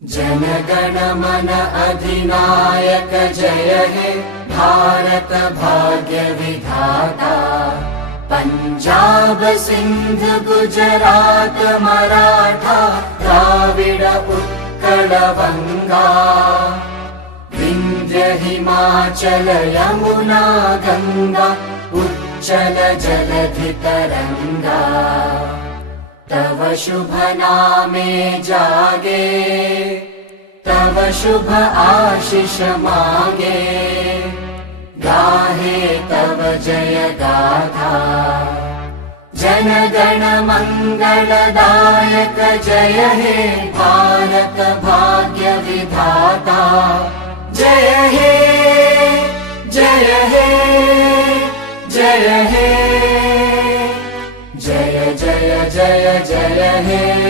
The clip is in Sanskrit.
जनगण मन अधिनायक जय हे भारत भाग्य विधाता। पंजाब सिंध गुजरात मराठा द्राविड उत्कल बंगा। विंध्य हिमाचल यमुना गंगा उच्चल जलधि तरंगा। तव शुभ नामे जागे तव शुभ आशीष मागे। गाहे तव जय गाथा जनगण मंगलदायक जय हे भारत भाग्य विधाता। जय हे जय हे जय हे जय जय जय जय हे।